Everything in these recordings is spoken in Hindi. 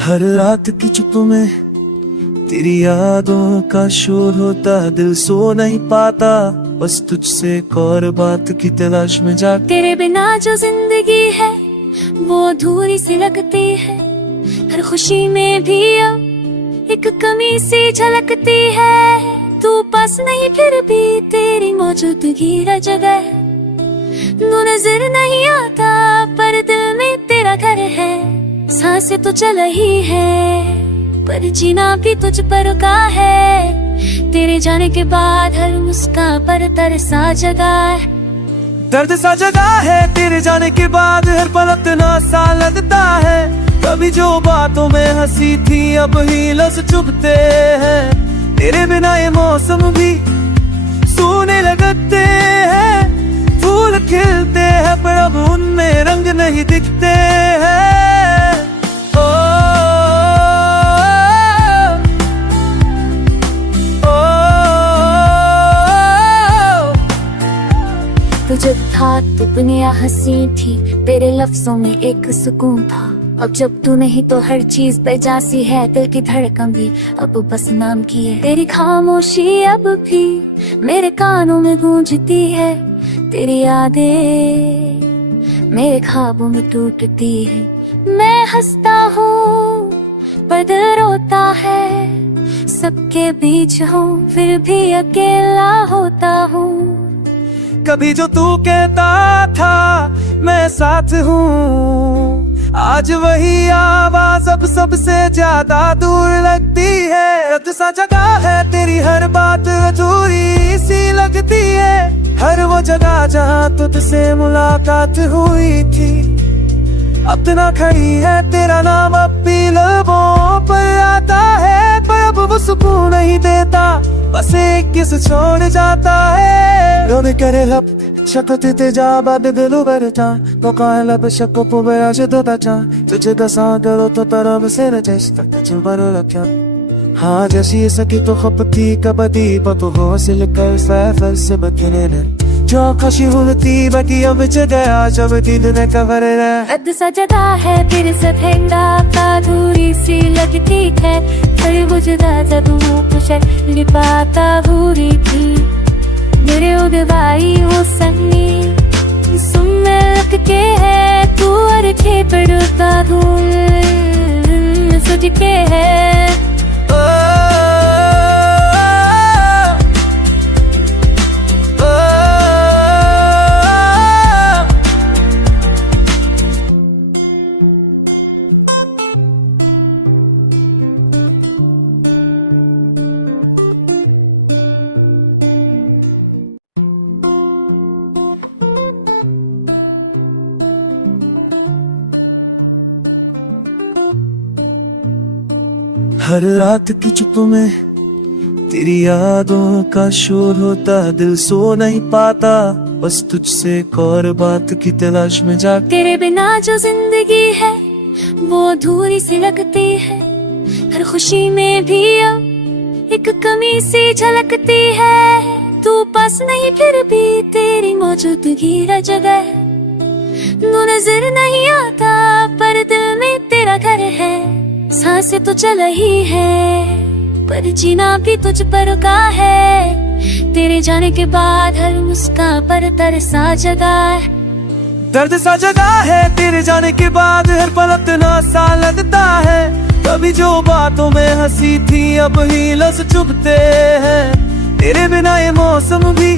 हर रात की चुप में तेरी यादों का शोर होता, दिल सो नहीं पाता, बस तुझसे एक और बात की तलाश में जा। तेरे बिना जो जिंदगी है वो अधूरी सी लगती है, हर खुशी में भी अब एक कमी सी झलकती है। तू पास नहीं फिर भी तेरी मौजूदगी हर जगह, तू नजर नहीं आता पर दिल में तेरा घर है। सांसें तो चल ही है पर जीना भी तुझ पर रुका है। तेरे जाने के बाद हर मुस्कान पर तरसा जगा है, दर्द सा जगा है। तेरे जाने के बाद हर पल इतना सा लगता है, कभी जो बातों में हंसी थी अब ही लफ्ज़ चुभते हैं। तेरे बिना ये मौसम भी सूने लगते हैं, फूल खिलते हैं पर अब उनमें रंग नहीं दिखते हैं। ओ, ओ, तू जब था तो दुनिया हंसी थी, तेरे लफ्जों में एक सुकून था। अब जब तू नहीं तो हर चीज बेजासी है, दिल की धड़कन भी अब बस नाम की है। तेरी खामोशी अब भी मेरे कानों में गूंजती है, तेरी यादें मेरे ख्वाबों में टूटती है। मैं हंसता हूँ पर दिल रोता है, सबके बीच हूँ फिर भी अकेला होता हूँ। कभी जो तू कहता था मैं साथ हूँ, आज वही आवाज अब सबसे ज्यादा दूर लगती है। रद्द सा जगह है तेरी हर बात अधूरी सी लगती है, हर वो जगह जहाँ तुझसे मुलाकात हुई थी अब ना खड़ी है। तेरा नाम अब भी लबों पर आता है, पर अब वो सुकून नहीं देता, बस एक किस छोड़ जाता है। रोने करे लब शक्ति ते जा बाद दिलो बरता, तो कहाँ लब शक्को पुबे आज दो बचा। तुझे दसा करो तो तरफ से न चेष्टा तुझे बरो रखा। हाँ जैसी सकी तो खपती कबदी पतो हो सिल कर सैफर से बकने ने जो खुशी होती बाकी अब च गया जब दिन ने कवर है। रद्द सा जगह है तेरे सथेंगा अधूरी सी लगती है, फिर वो जुदा जब कुछ लिपाता भूरी थी। मेरे उदवाई वो संगी सुनने लग के है, तू और के पड़ता धूल सज के है। हर रात की चुप में तेरी यादों का शोर होता, दिल सो नहीं पाता, बस तुझसे एक और बात की तलाश में जा। तेरे बिना जो जिंदगी है वो अधूरी सी लगती है, हर खुशी में भी अब एक कमी सी झलकती है। तू पास नहीं फिर भी तेरी मौजूदगी हर जगह, तू नजर नहीं आता पर दिल में तेरा घर है। सांसें तो चल ही है पर जीना भी तुझ पर रुका है। तेरे जाने के बाद हर मुस्कान पर तरसा जगा है, दर्द सा जगा है। तेरे जाने के बाद हर पल इतना सा लगता है, कभी जो बातों में हंसी थी अब ही लफ्ज़ चुभते हैं। तेरे बिना ये मौसम भी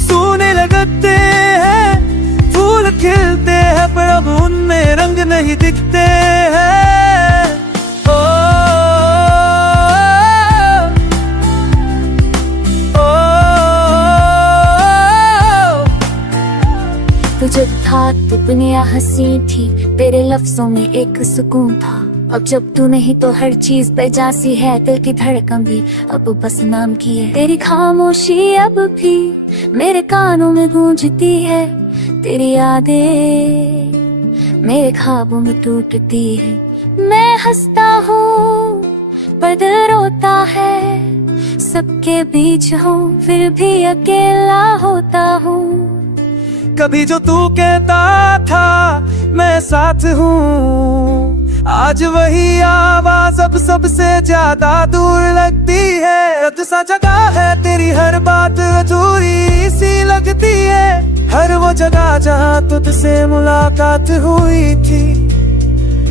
सूने लगते हैं, फूल खिलते हैं पर अब उनमें रंग नहीं दिखते हैं। तू जब था तो दुनिया हंसी थी, तेरे लफ्जों में एक सुकून था। अब जब तू नहीं तो हर चीज बेजासी है, दिल की धड़कन भी अब बस नाम की है। तेरी खामोशी अब भी मेरे कानों में गूंजती है, तेरी यादें मेरे ख्वाबों में टूटती है। मैं हंसता हूँ पर दिल रोता है, सबके बीच हूँ फिर भी अकेला होता हूँ। कभी जो तू कहता था मैं साथ हूँ, आज वही आवाज अब सबसे ज्यादा दूर लगती है। रत सा जगह है तेरी हर बात अधूरी सी लगती है। हर वो जगह जहाँ तुझसे मुलाकात हुई थी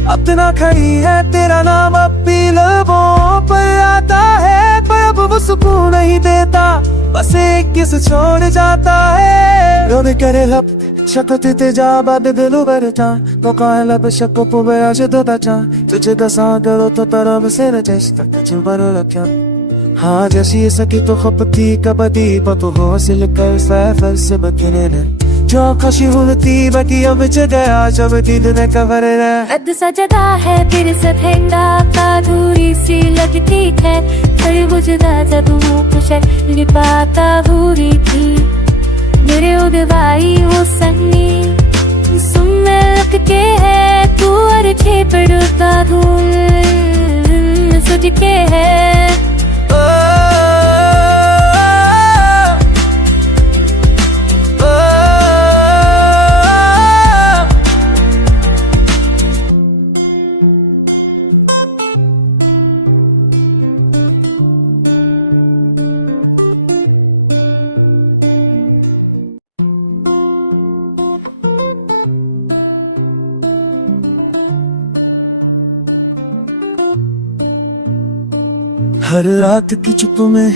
अब ना खड़ी है। तेरा नाम अब भी लबों पर आता है, पर अब वो सुकून नहीं देता, बस एक किस छोड़ जाता है। रोने करे लब शक्ति ते जा बाद दिलु बरता तो काहे लब शक्को पुबे आज तो बचा तुझे दसा करो तो तरफ से न चेष्टा तुझे बरो रखा। हाँ जैसी सकी तो खपती कबदी पतो हो सिल कर सफर से बकने ने जो खुशी हुलती बाकी अब गया जब दीद ने कवर है। अद सा जगह है तेरे साथ हैंगा अधूरी सी लगती है। फिर वो जगह जब कुछ लिपाता भूरी थी मेरे उगवाई वो सन्नी सुनने लगके है तू और खे पड़ता धूल सुझ के है। हर रात की चुप में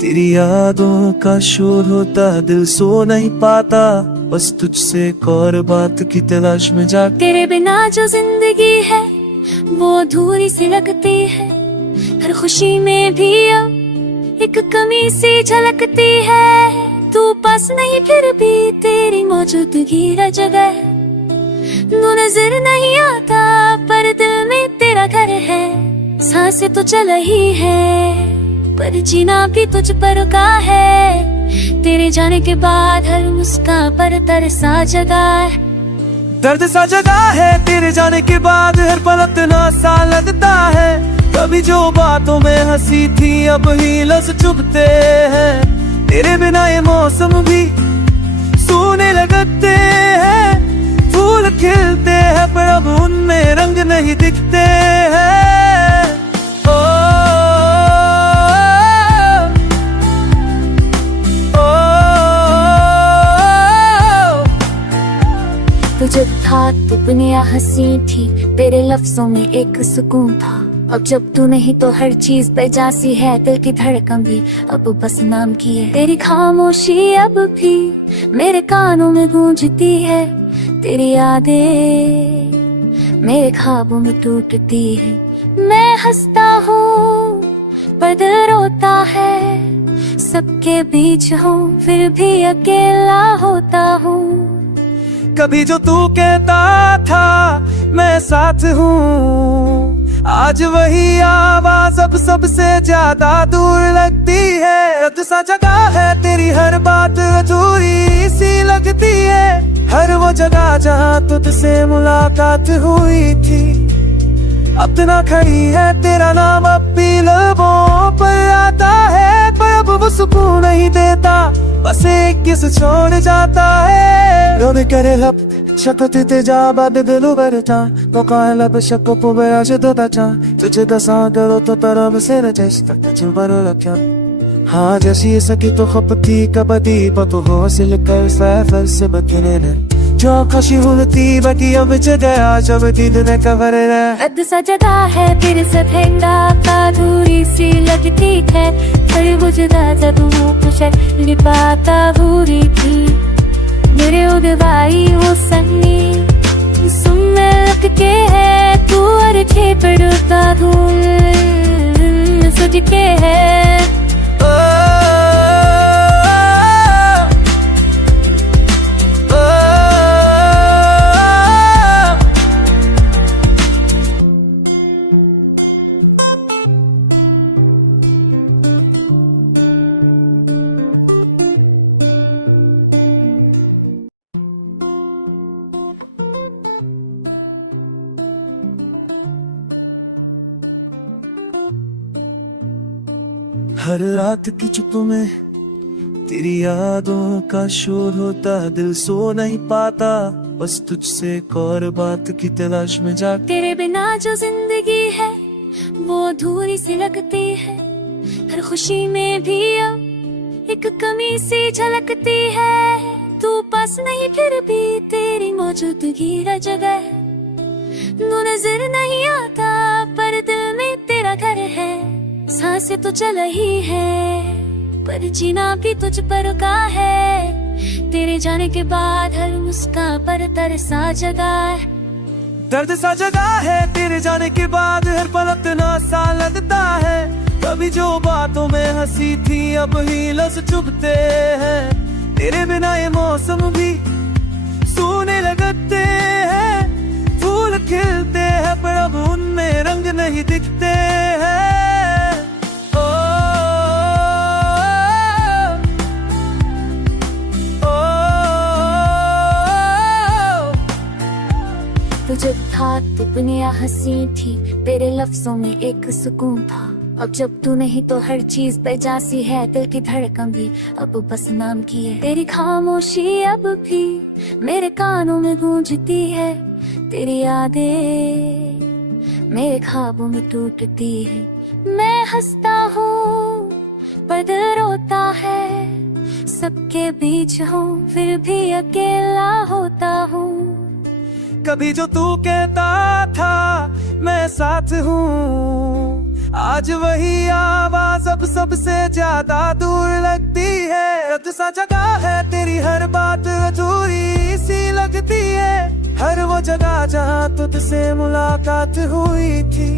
तेरी यादों का शोर होता, दिल सो नहीं पाता बस तुझसे एक और बात की तलाश में जा। तेरे बिना जो जिंदगी है वो अधूरी सी लगती है। हर खुशी में भी अब एक कमी सी झलकती है। तू पास नहीं फिर भी तेरी मौजूदगी हर जगह है। तू नजर नहीं आता पर दिल में तेरा घर है। सांसें तो चल ही है पर जीना भी तुझ पर का है। तेरे जाने के बाद हर मुस्कान पर तरसा जगा है। दर्द सा जगा है तेरे जाने के बाद हर पल इतना सा लगता है। कभी जो बातों में हंसी थी अब ही लफ्ज चुभते हैं। तेरे बिना ये मौसम भी सूने लगते हैं। फूल खिलते हैं पर अब उनमें रंग नहीं दिखते हैं। तू जब था तो दुनिया हंसी थी, तेरे लफ्जों में एक सुकून था। अब जब तू नहीं तो हर चीज बेजासी है। दिल की धड़कन भी अब बस नाम की है। तेरी खामोशी अब भी मेरे कानों में गूंजती है। तेरी यादें मेरे ख्वाबों में टूटती है। मैं हंसता हूँ पर दिल रोता है। सबके बीच हूँ फिर भी अकेला होता हूँ। कभी जो तू कहता था मैं साथ हूँ, आज वही आवाज अब सबसे ज्यादा दूर लगती है। रत सा जगह है तेरी हर बात अधूरी सी लगती है। हर वो जगह जहाँ तुझसे मुलाकात हुई थी अब ना खड़ी है। तेरा नाम अब भी लबों पर आता है, पर अब वो सुकून नहीं देता, बस एक किस छोड़ जाता है। रोने करे लब शक्ति ते जा बाद दिलु बरता तो काहे लब शक्को पुबे आज तो बचा तुझे दसा करो तो तरफ से न चेष्टा तुझे बरो रखा। हाँ जैसी सकी तो खपती कबदी पतो हो सिल कर सफर से बकने ने जो खुशी हुलती बाकी अब गया जब दीद ने कवर है। अद सा जगह है तेरे साथ हैंगा अधूरी सी लगती है। फिर वो जगह जब कुछ लिपाता भूरी थी मेरे उगवाई वो सन्नी सुनने लगके है तू और खे पड़ता धूल सुझ के है। हर रात की चुप में तेरी यादों का शोर होता, दिल सो नहीं पाता बस तुझसे एक और बात की तलाश में जा। तेरे बिना जो जिंदगी है वो अधूरी सी लगती है, हर खुशी में भी अब एक कमी सी झलकती है। तू पास नहीं फिर भी तेरी मौजूदगी हर जगह है। तू नजर नहीं आता पर दिल में तेरा घर है। सांसें तो चल ही है पर जीना भी तुझ पर का है। तेरे जाने के बाद हर मुस्कान पर तरसा जगा है। दर्द सा जगा है तेरे जाने के बाद, हर पल इतना सा लगता है। कभी जो बातों में हंसी थी अब ही लफ्ज़ चुभते हैं। तेरे बिना ये मौसम भी सूने लगते हैं। फूल खिलते हैं पर अब उनमें रंग नहीं दिखते हैं। ओ, ओ, तुझे था तो दुनिया हंसी थी, तेरे लफ्जों में एक सुकून था। अब जब तू नहीं तो हर चीज बेजासी है। दिल की धड़कन भी अब बस नाम की है। तेरी खामोशी अब भी मेरे कानों में गूंजती है। तेरी यादें मेरे ख्वाबों में टूटती है। मैं हंसता हूँ पर दिल रोता है। सबके बीच हूँ फिर भी अकेला होता हूँ। कभी जो तू कहता था मैं साथ हूँ, आज वही आवाज अब सबसे ज्यादा दूर लगती है। रद्द सा जगह है तेरी हर बात अधूरी सी लगती है। हर वो जगह जहाँ तुझसे मुलाकात हुई थी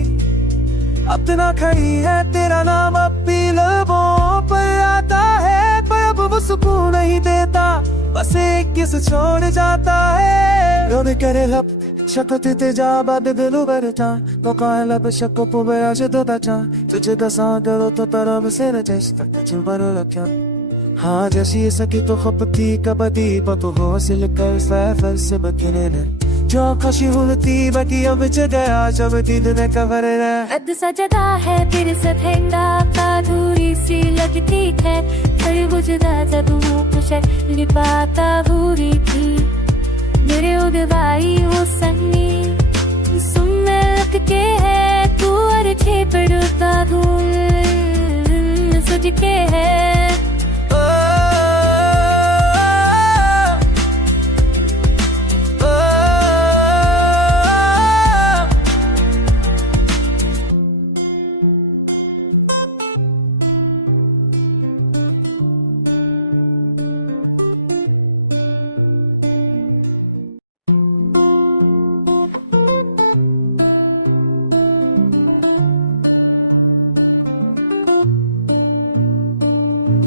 अब ना खड़ी है। तेरा नाम अब भी लबों पर आता है पर अब वो सुकून नहीं देता, बस एक किस छोड़ जाता है। रोने करे लब शक्ति ते जा बाद दिलो बरता तो लब शक्को पुबया जो बचा। तुझे दसा करो तो तरफ से न चेष्टा तुझ पर लख्या। हाँ जैसी सकी तो खपती कबदी पतो हो सिल कर सफर से बकने ने जो खुशी हुलती बाकी अब गया जब दिन ने कवर है। रद्द सा जगह है तेरे साथ हैंगा अधूरी सी लगती है। फिर वो जगह जब वो कुछ लिपाता भूरी थी। मेरे उगवाई वो सन्नी सुनने लगके है। तू और थे पड़ता धूल सज के है।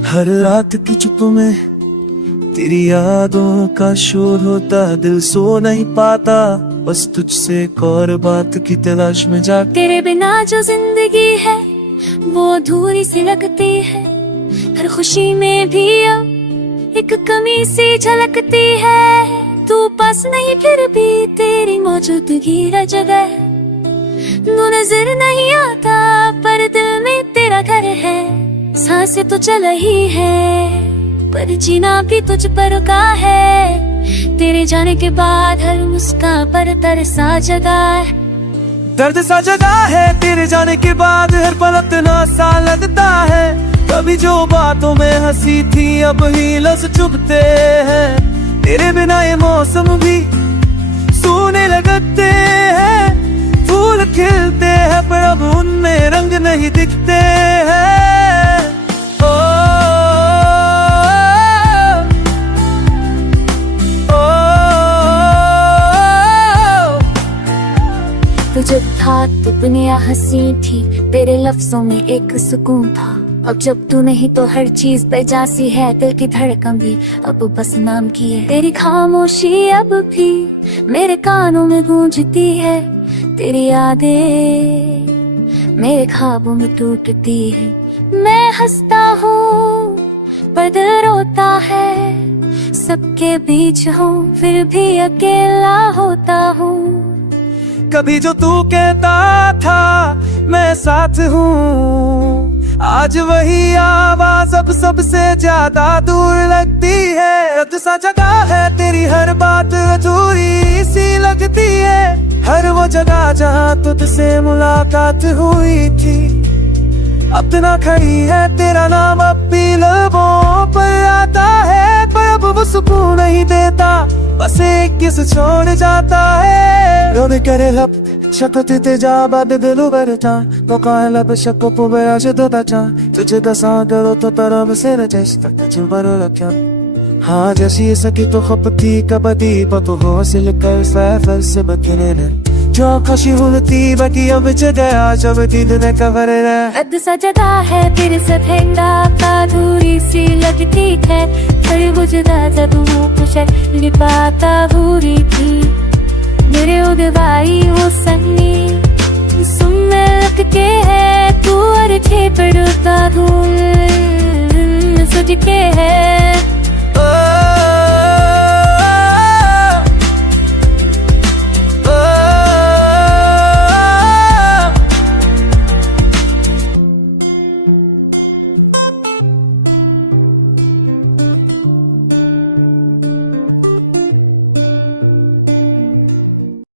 हर रात की चुप में तेरी यादों का शोर होता, दिल सो नहीं पाता बस तुझसे एक और बात की तलाश में जा। तेरे बिना जो जिंदगी है वो अधूरी सी लगती है। हर खुशी में भी अब एक कमी सी झलकती है। तू पास नहीं फिर भी तेरी मौजूदगी हर जगह है। तू नजर नहीं आता पर दिल में तेरा घर है। सांसें तो चल ही है पर जीना भी तुझ पर का है। तेरे जाने के बाद हर मुस्कान पर तरसा जगा है। दर्द सा जगा है तेरे जाने के बाद, हर पल इतना सा लगता है। कभी जो बातों में हंसी थी अब ही लफ्ज़ चुभते हैं। तेरे बिना ये मौसम भी सूने लगते हैं। फूल खिलते हैं पर अब उनमें रंग नहीं दिखते हैं। तुझे था तो दुनिया हंसी थी, तेरे लफ्जों में एक सुकून था। अब जब तू नहीं तो हर चीज बेजासी है। दिल की धड़कन भी अब बस नाम की है। तेरी खामोशी अब भी मेरे कानों में गूंजती है। तेरी यादें मेरे ख्वाबों में टूटती है। मैं हंसता हूँ पर दिल रोता है। सबके बीच हूँ फिर भी अकेला होता हूँ। कभी जो तू कहता था मैं साथ हूँ, आज वही आवाज अब सबसे ज्यादा दूर लगती है। रद्द सा जगह है तेरी हर बात अधूरी सी लगती है। हर वो जगह जहाँ तुझसे मुलाकात हुई थी अपना खड़ी है। तेरा नाम अब भी लबों पर आता है, पर अब वो सुकून नहीं देता, बस एक किस छोड़ जाता है। रोने करे लब शक्ति ते जा बाद दिलु बरता मौका है लब शक्को पुबरा जो बचा तुझे दसा करो तो तरफ से रजेश तक तुझे बरो रखा। हाँ जैसी सकी तो खपती कबदी पतो हो सिल कर फैफल से बकने ने जो खुशी हुलती बाकी अब गया जब दीद ने कवर है। रद्द सा जगह है तेरे साथ हैंगा का दूरी सी लगती है। फिर वो जगह जब वो कुछ लिपाता भूरी थी मेरे उगवाई वो सन्नी सुनने लगते है तू और थे पड़ता धूल सज के है।